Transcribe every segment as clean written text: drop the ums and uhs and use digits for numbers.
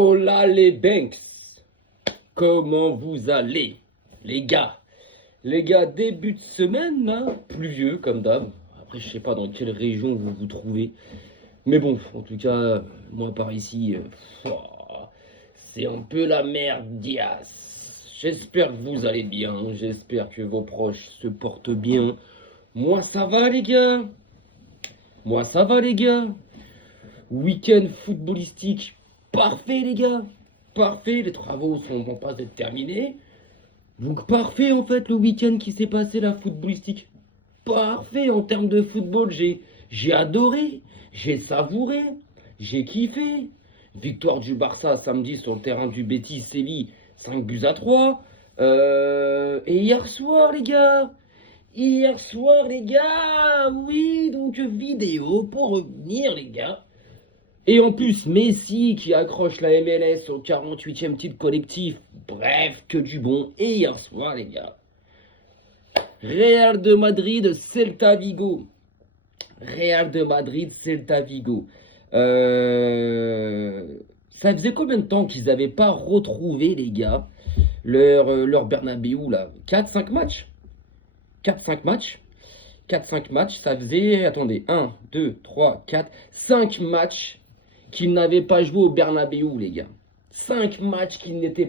Hola les Banks, comment vous allez les gars? Les gars, début de semaine là, pluvieux comme d'hab. Après je sais pas dans quelle région vous vous trouvez. Mais bon, en tout cas, moi par ici, c'est un peu la merde Diaz. J'espère que vous allez bien, j'espère que vos proches se portent bien. Moi ça va les gars. Moi ça va les gars. Week-end footballistique parfait, les gars. Parfait, les travaux vont pas être terminés. Donc parfait, en fait, le week-end qui s'est passé, la footballistique. Parfait, en termes de football, j'ai adoré, j'ai savouré, j'ai kiffé. Victoire du Barça samedi sur le terrain du Betis Séville, 5 buts à 3. Et hier soir, les gars, oui, donc vidéo pour revenir, les gars. Et en plus, Messi qui accroche la MLS au 48e titre collectif. Bref, que du bon. Et hier soir, les gars, Real de Madrid, Celta Vigo. Real de Madrid, Celta Vigo. Ça faisait combien de temps qu'ils n'avaient pas retrouvé, les gars, leur Bernabéu, là? 4-5 matchs? 4-5 matchs? 4-5 matchs, ça faisait, attendez, 1, 2, 3, 4, 5 matchs qu'ils n'avaient pas joué au Bernabéu, les gars. 5 matchs qu'ils n'avaient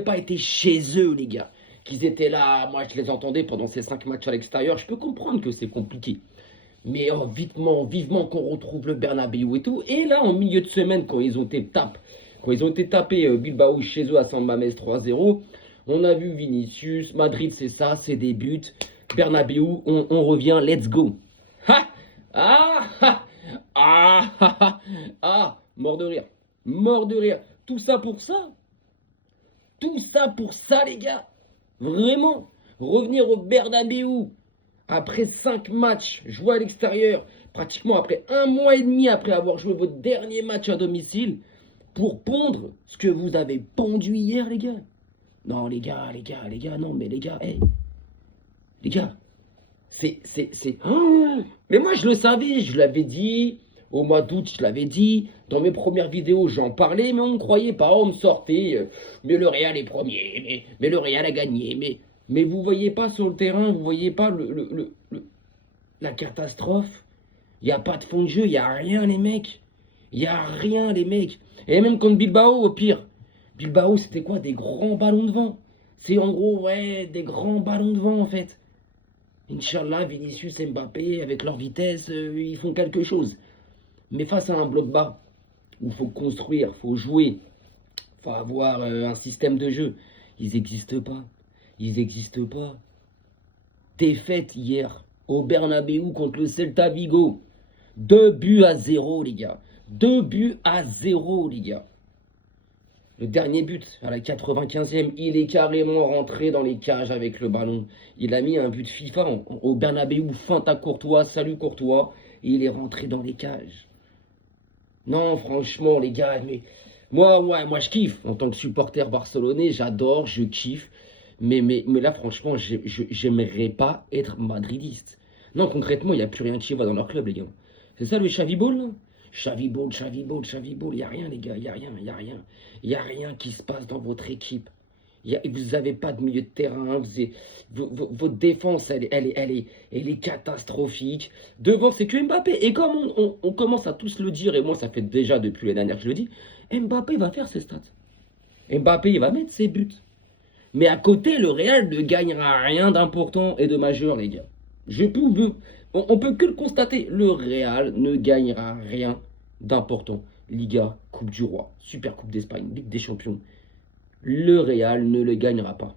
pas été chez eux, les gars. Qu'ils étaient là, moi je les entendais pendant ces 5 matchs à l'extérieur. Je peux comprendre que c'est compliqué. Mais oh, vivement qu'on retrouve le Bernabéu et tout. Et là, en milieu de semaine, quand ils ont été tapés Bilbao chez eux à San Mamés 3-0, on a vu Vinicius, Madrid c'est ça, c'est des buts. Bernabéu, on revient, let's go. Ha! Ah! Ah! Ah! Ah! Ah! Mort de rire. Mort de rire. Tout ça pour ça? Tout ça pour ça, les gars? Vraiment? Revenir au Bernabéu après 5 matchs joués à l'extérieur, pratiquement après 1 mois et demi après avoir joué votre dernier match à domicile, pour pondre ce que vous avez pondu hier, les gars? Non, les gars, non, mais les gars, hey, les gars, Oh, mais moi, je le savais, je l'avais dit. Au mois d'août, je l'avais dit. Dans mes premières vidéos, j'en parlais, mais on ne me croyait pas. On me sortait. Mais le Real est premier. Mais le Real a gagné. Mais vous voyez pas sur le terrain, vous voyez pas la catastrophe. Il n'y a pas de fond de jeu, il n'y a rien, les mecs. Il n'y a rien, les mecs. Et même contre Bilbao, au pire. Bilbao, c'était quoi? Des grands ballons de vent. C'est en gros, ouais, des grands ballons de vent, en fait. Inch'Allah, Vinicius et Mbappé, avec leur vitesse, ils font quelque chose. Mais face à un bloc bas, où il faut construire, il faut jouer, il faut avoir un système de jeu, ils n'existent pas. Ils n'existent pas. Défaite hier au Bernabéu contre le Celta Vigo. 2 buts à 0, les gars. 2 buts à 0, les gars. Le dernier but, à la 95e, il est carrément rentré dans les cages avec le ballon. Il a mis un but FIFA au Bernabéu, feinte à Courtois, salut Courtois, et il est rentré dans les cages. Non, franchement, les gars, mais moi je kiffe. En tant que supporter barcelonais, j'adore, je kiffe. Mais là, franchement, j'aimerais pas être madridiste. Non, concrètement, il n'y a plus rien qui va dans leur club, les gars. C'est ça le Xavi Ball, là? Xavi Ball. Il n'y a rien, les gars, il n'y a rien. Il n'y a rien qui se passe dans votre équipe. Vous n'avez pas de milieu de terrain. Votre défense, elle est catastrophique. Devant, c'est que Mbappé. Et comme on commence à tous le dire, et moi, ça fait déjà depuis l'année dernière que je le dis, Mbappé va faire ses stats. Mbappé, il va mettre ses buts. Mais à côté, le Real ne gagnera rien d'important et de majeur, les gars. On peut que le constater. Le Real ne gagnera rien d'important. Liga, Coupe du Roi, Super Coupe d'Espagne, Ligue des Champions. Le Real ne le gagnera pas.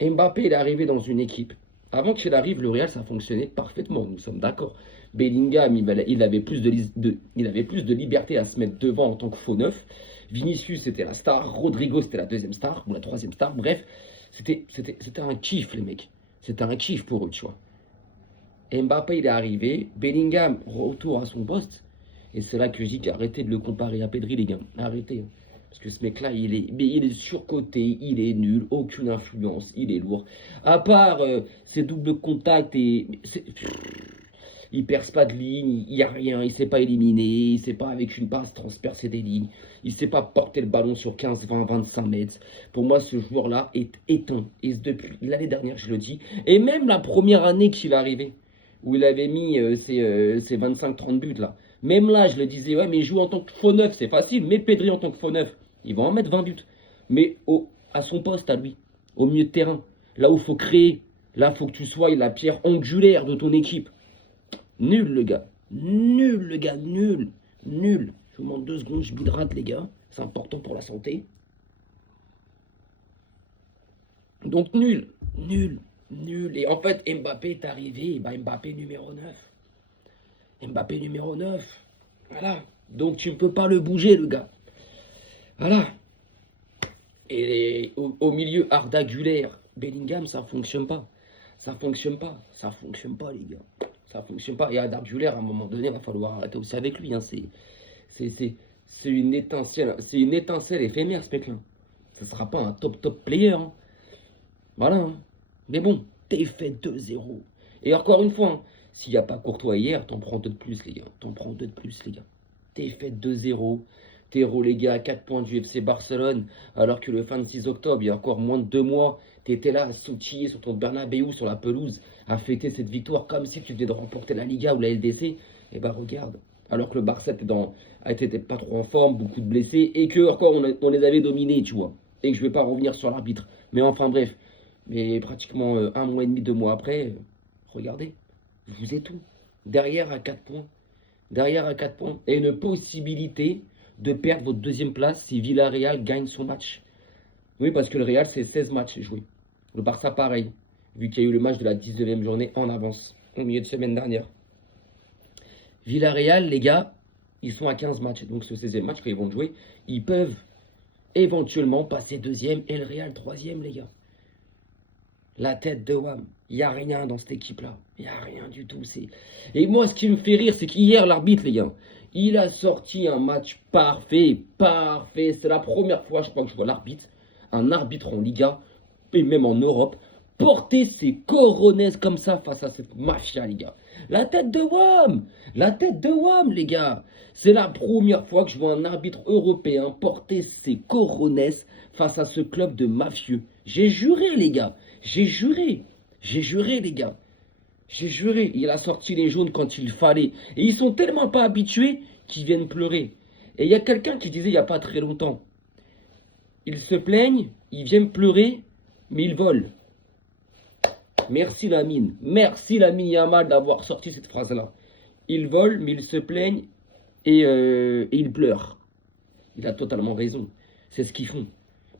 Mbappé, il est arrivé dans une équipe. Avant qu'il arrive, le Real, ça fonctionnait parfaitement. Nous sommes d'accord. Bellingham, il avait plus de liberté à se mettre devant en tant que faux neuf. Vinicius, c'était la star. Rodrigo, c'était la deuxième star ou la troisième star. Bref, c'était un kiff, les mecs. C'était un kiff pour eux, tu vois. Mbappé, il est arrivé. Bellingham, retour à son poste. Et c'est là que je dis qu'arrêtez de le comparer à Pedri, les gars. Arrêtez. Parce que ce mec-là, il est surcoté, il est nul, aucune influence, il est lourd. À part ses doubles contacts et... Il perce pas de ligne, il n'y a rien, il sait pas éliminer, il sait pas avec une passe transpercer des lignes, il sait pas porter le ballon sur 15, 20, 25 mètres. Pour moi, ce joueur-là est éteint. Et depuis l'année dernière, je le dis, et même la première année qu'il est arrivé, où il avait mis ses 25-30 buts là. Même là, je le disais, ouais, mais il joue en tant que faux neuf, c'est facile, mais Pedri en tant que faux neuf, il va en mettre 20 buts. Mais à son poste, à lui, au milieu de terrain, là où il faut créer, là, il faut que tu sois la pierre angulaire de ton équipe. Nul, le gars. Nul, le gars, nul. Nul. Je vous demande 2 secondes, je m'hydrate, les gars. C'est important pour la santé. Donc, nul. Nul. Nul. Et en fait, Mbappé est arrivé. Bah, Mbappé numéro 9. Mbappé numéro 9. Voilà. Donc, tu ne peux pas le bouger, le gars. Voilà. Et au milieu, Arda Güler, Bellingham, ça fonctionne pas. Ça fonctionne pas. Ça fonctionne pas, les gars. Ça fonctionne pas. Et Arda Güler, à un moment donné, il va falloir arrêter aussi avec lui. Hein. C'est une étincelle. C'est une étincelle éphémère, ce mec-là. Ce sera pas un top player. Hein. Voilà. Hein. Mais bon, t'es fait 2-0. Et encore une fois, hein, s'il n'y a pas Courtois hier, t'en prends 2 de plus, les gars. T'en prends 2 de plus, les gars. T'es fait 2-0. T'es relégué à 4 points du FC Barcelone, alors que le 26 octobre, il y a encore moins de 2 mois, t'étais là à sautiller sur ton Bernabéu, sur la pelouse, à fêter cette victoire comme si tu venais de remporter la Liga ou la LDC. Et bah regarde, alors que le Barça était pas trop en forme, beaucoup de blessés, et que encore on les avait dominés, tu vois. Et que je vais pas revenir sur l'arbitre. Mais enfin bref, mais pratiquement 1 mois et demi, 2 mois après, regardez, je vous ai tout. Derrière à 4 points. Derrière à 4 points. Et une possibilité de perdre votre 2e place si Villarreal gagne son match. Oui, parce que le Real, c'est 16 matchs joués. Le Barça, pareil, vu qu'il y a eu le match de la 19e journée en avance, au milieu de semaine dernière. Villarreal, les gars, ils sont à 15 matchs. Donc ce 16e match, quand ils vont le jouer, ils peuvent éventuellement passer 2e et le Real 3e, les gars. La tête de WAM. Il n'y a rien dans cette équipe-là. Il n'y a rien du tout. Et moi, ce qui me fait rire, c'est qu'hier, l'arbitre, les gars, il a sorti un match parfait. Parfait. C'est la première fois, je crois, que je vois l'arbitre, un arbitre en Liga, et même en Europe, porter ses coronets comme ça face à cette mafia, les gars. La tête de WAM. La tête de WAM, les gars. C'est la première fois que je vois un arbitre européen porter ses coronets face à ce club de mafieux. J'ai juré, les gars. J'ai juré. J'ai juré, les gars. J'ai juré. Il a sorti les jaunes quand il fallait. Et ils sont tellement pas habitués qu'ils viennent pleurer. Et il y a quelqu'un qui disait il n'y a pas très longtemps. Ils se plaignent, ils viennent pleurer, mais ils volent. Merci Lamine. Merci Lamine Yamal d'avoir sorti cette phrase-là. Ils volent, mais ils se plaignent et ils pleurent. Il a totalement raison. C'est ce qu'ils font.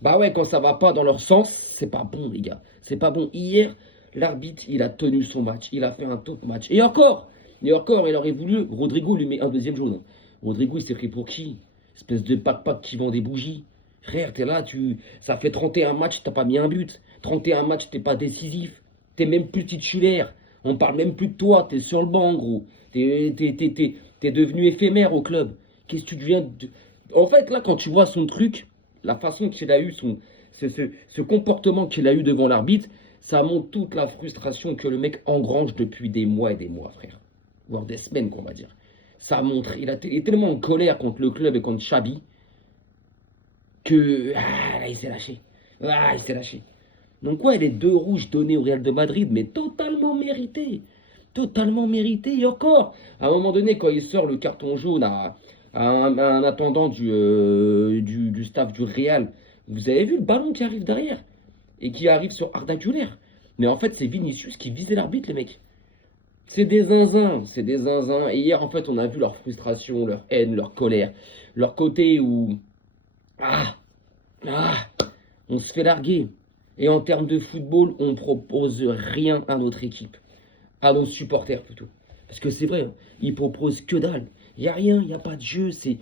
Bah ouais, quand ça va pas dans leur sens, c'est pas bon, les gars. C'est pas bon. Hier, l'arbitre, il a tenu son match. Il a fait un top match. Et encore, il aurait voulu. Rodrigo lui met un 2e jaune. Rodrigo, il s'est pris pour qui? Espèce de pack qui vend des bougies. Frère, t'es là, ça fait 31 matchs, t'as pas mis un but. 31 matchs, t'es pas décisif. T'es même plus titulaire. On parle même plus de toi. T'es sur le banc, gros. T'es devenu éphémère au club. Qu'est-ce que tu deviens de... En fait, là, quand tu vois son truc, la façon qu'il a eu, ce comportement qu'il a eu devant l'arbitre, ça montre toute la frustration que le mec engrange depuis des mois et des mois, frère. Voire des semaines, qu'on va dire. Ça montre, il est tellement en colère contre le club et contre Xabi que... Ah, là, il s'est lâché. Ah, il s'est lâché. Donc ouais, les 2 rouges donnés au Real de Madrid, mais totalement mérités. Totalement mérités. Et encore, à un moment donné, quand il sort le carton jaune à un attendant du staff du Real, vous avez vu le ballon qui arrive derrière et qui arrive sur Arda Güler. Mais en fait, c'est Vinicius qui visait l'arbitre, les mecs. C'est des zinzins, c'est des zinzins. Et hier, en fait, on a vu leur frustration, leur haine, leur colère, leur côté où... on se fait larguer. Et en termes de football, on propose rien à notre équipe. À nos supporters, plutôt. Parce que c'est vrai, hein, ils proposent que dalle. Il n'y a rien, il n'y a pas de jeu, c'est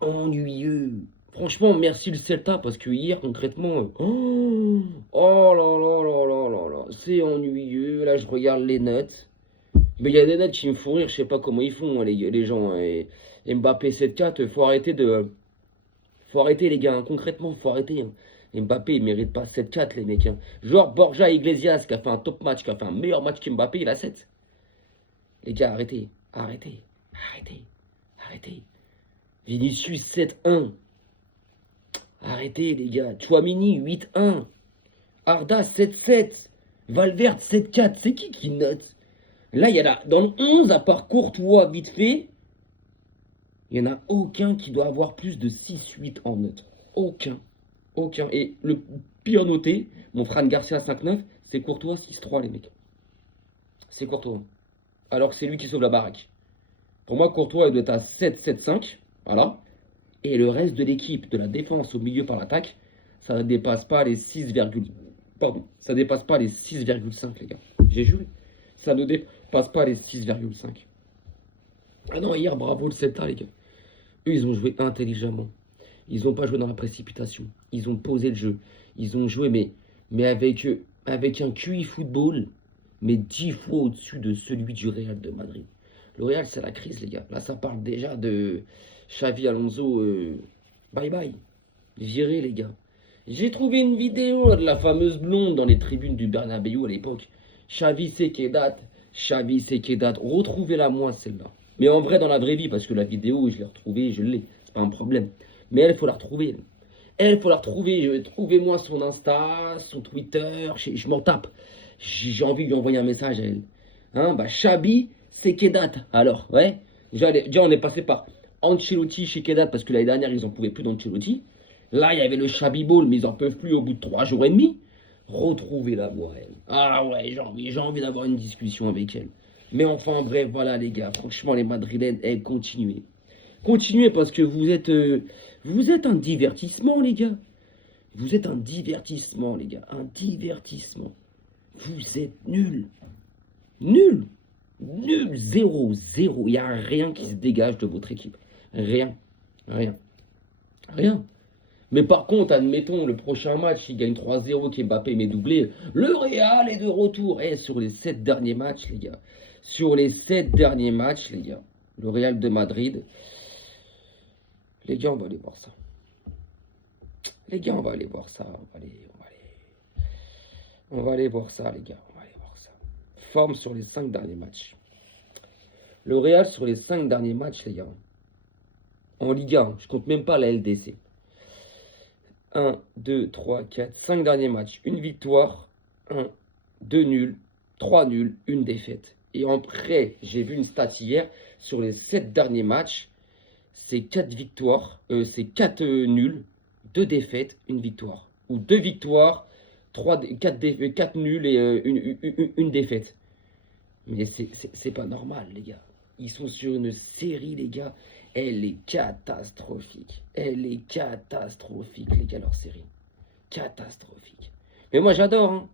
ennuyeux. Franchement, merci le Celta, parce que hier, concrètement, oh là là là là là là, c'est ennuyeux. Là, je regarde les notes. Mais il y a des notes qui me font rire, je sais pas comment ils font, hein, les gens. Hein. Et Mbappé 7-4, faut arrêter les gars, hein. Concrètement, faut arrêter. Hein. Mbappé, il mérite pas 7-4, les mecs. Hein. Genre Borja Iglesias, qui a fait un top match, qui a fait un meilleur match qu'Mbappé, il a 7. Les gars, arrêtez. Arrêtez. Arrêtez. Arrêtez. Vinicius 7-1. Arrêtez, les gars. Tchouaméni 8-1. Arda 7-7. Valverde 7-4. C'est qui note? Là, il y en a dans le 11, à part Courtois, vite fait, il n'y en a aucun qui doit avoir plus de 6-8 en note. Aucun. Aucun. Et le pire noté, mon Fran Garcia 5-9, c'est Courtois 6-3, les mecs. C'est Courtois. Alors que c'est lui qui sauve la baraque. Pour moi, Courtois, il doit être à 7-7-5. Voilà. Et le reste de l'équipe, de la défense au milieu par l'attaque, ça ne dépasse pas les 6, pardon, ça dépasse pas les 6,5, les gars. J'ai juré. Ça ne dépasse pas les 6,5. Ah non, hier, bravo le Celta, les gars. Eux, ils ont joué intelligemment. Ils n'ont pas joué dans la précipitation. Ils ont posé le jeu. Ils ont joué, mais avec un QI football, mais 10 fois au-dessus de celui du Real de Madrid. Le Real, c'est la crise, les gars. Là, ça parle déjà de Xavi Alonso. Bye bye. Virez, les gars. J'ai trouvé une vidéo de la fameuse blonde dans les tribunes du Bernabéu à l'époque. Xavi Sequedat. Xavi Sequedat. Retrouvez-la moi, celle-là. Mais en vrai, dans la vraie vie, parce que la vidéo, je l'ai retrouvée, je l'ai. C'est pas un problème. Mais elle, il faut la retrouver. Elle, il faut la retrouver. Trouvez-moi son Insta, son Twitter. Je m'en tape. J'ai envie de lui envoyer un message à elle. Hein, bah, Xavi Sequedat. Alors, ouais. Déjà, on est passé par Ancelotti chez Kedat, parce que l'année dernière, ils n'en pouvaient plus d'Ancelotti. Là, il y avait le Xavi Ball, mais ils n'en peuvent plus au bout de 3 jours et demi. Retrouvez-la, moi, elle. Ah ouais, j'ai envie d'avoir une discussion avec elle. Mais enfin, bref, voilà, les gars. Franchement, les Madrilènes, continuez. Continuez, parce que vous êtes un divertissement, les gars. Vous êtes un divertissement, les gars. Un divertissement. Vous êtes nuls. Nuls. Nul, 0-0. Il n'y a rien qui se dégage de votre équipe. Rien. Rien. Rien. Mais par contre, admettons, le prochain match, il gagne 3-0, qu'Mbappé met doublé. Le Real est de retour. Sur les 7 derniers matchs, les gars. Sur les 7 derniers matchs, les gars. Le Real de Madrid. Les gars, on va aller voir ça. Les gars, on va aller voir ça. On va aller voir ça, les gars. On va aller voir ça. Forme sur les 5 derniers matchs. Le Real sur les 5 derniers matchs, les gars. En Liga, hein, je compte même pas la LDC. 1, 2, 3, 4, 5 derniers matchs. Une victoire, 1, 2 nuls, 3 nuls, une défaite. Et après, j'ai vu une stat hier, sur les 7 derniers matchs, c'est 4 victoires, c'est 4 nuls, 2 défaites, une victoire. Ou 2 victoires, 4 nuls et une défaite. Mais c'est pas normal, les gars. Ils sont sur une série, les gars. Elle est catastrophique. Elle est catastrophique, les gars, leur série. Catastrophique. Mais moi, j'adore, hein.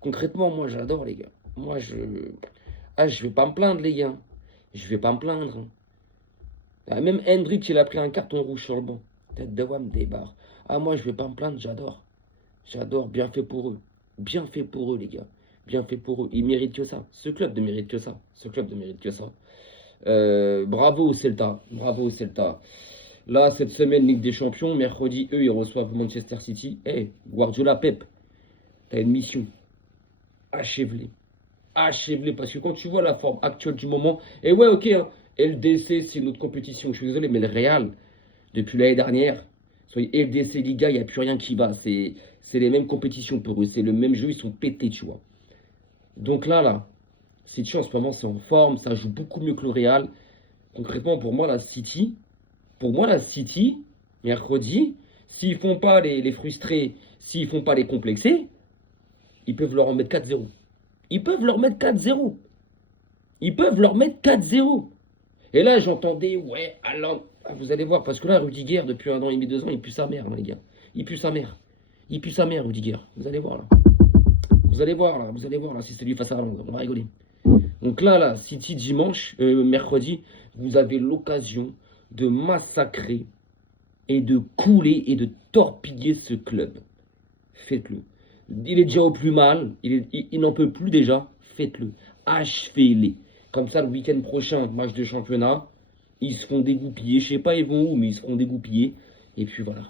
Concrètement, moi, j'adore, les gars. Moi, je vais pas me plaindre, les gars. Je vais pas me plaindre. Hein. Ah, même Hendrick, il a pris un carton rouge sur le banc. Tête de Wam débarre. Ah, moi, je vais pas me plaindre, j'adore. J'adore, bien fait pour eux. Bien fait pour eux, les gars. Bien fait pour eux. Ils méritent que ça. Ce club ne mérite que ça. Ce club ne mérite que ça. Bravo au Celta. Bravo au Celta. Là, cette semaine, Ligue des Champions. Mercredi, eux, ils reçoivent Manchester City. Guardiola, Pep, t'as une mission. Achève-les. Achève-les. Parce que quand tu vois la forme actuelle du moment. Et ouais, ok, hein, LDC, c'est une autre compétition. Je suis désolé, mais le Real, depuis l'année dernière, soit LDC, Liga, il n'y a plus rien qui va. C'est les mêmes compétitions pour eux. C'est le même jeu. Ils sont pétés, tu vois. Donc là, City en ce moment c'est en forme, ça joue beaucoup mieux que le Real. Concrètement pour moi la City, mercredi, s'ils font pas les frustrer, s'ils font pas les complexer, ils peuvent leur en mettre 4-0. Ils peuvent leur mettre 4-0. Ils peuvent leur mettre 4-0. Et là j'entendais, ouais, alors, vous allez voir, parce que là Rudiger depuis 1 an et demi, 2 ans, il pue sa mère, hein, les gars. Il pue sa mère. Il pue sa mère, Rudiger. Vous allez voir là. Vous allez voir là, si c'est lui face à Londres, on va rigoler. Donc là, City mercredi, vous avez l'occasion de massacrer et de couler et de torpiller ce club. Faites-le. Il est déjà au plus mal, il n'en peut plus déjà, faites-le. Achevez-les. Comme ça, le week-end prochain, match de championnat, ils se font dégoupiller. Je sais pas ils vont où, mais ils se feront dégoupiller. Et puis voilà.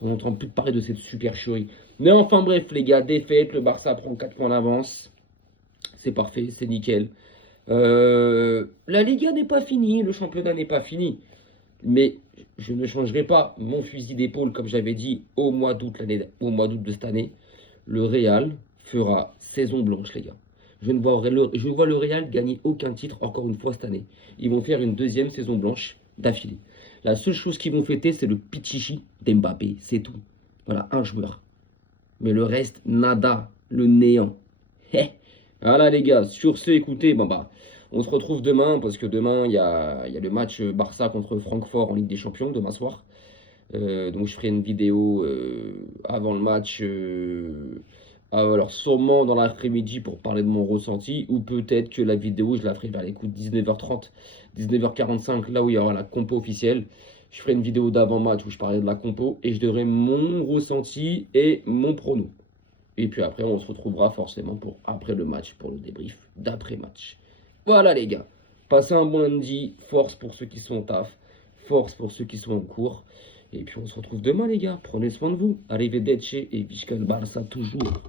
On n'entend plus parler de cette supercherie. Mais enfin bref, les gars, défaite, le Barça prend 4 points d'avance. C'est parfait, c'est nickel. La Liga n'est pas finie, le championnat n'est pas fini. Mais je ne changerai pas mon fusil d'épaule, comme j'avais dit au mois d'août de cette année. Le Real fera saison blanche, les gars. Je ne vois le Real gagner aucun titre encore une fois cette année. Ils vont faire une deuxième saison blanche d'affilée. La seule chose qu'ils vont fêter, c'est le Pichichi d'Mbappé, c'est tout. Voilà, un joueur. Mais le reste, nada, le néant. Hé. Voilà les gars, sur ce, écoutez, on se retrouve demain, parce que demain, il y a le match Barça contre Francfort en Ligue des Champions, demain soir. Donc je ferai une vidéo avant le match, alors sûrement dans l'après-midi pour parler de mon ressenti, ou peut-être que la vidéo, je la ferai vers les coups de 19h30, 19h45, là où il y aura la compo officielle. Je ferai une vidéo d'avant-match où je parlais de la compo, et je donnerai mon ressenti et mon prono. Et puis après, on se retrouvera forcément pour après le match, pour le débrief d'après-match. Voilà les gars, passez un bon lundi, force pour ceux qui sont au taf, force pour ceux qui sont en cours. Et puis on se retrouve demain les gars, prenez soin de vous, arrivederci et Visca le Barça toujours.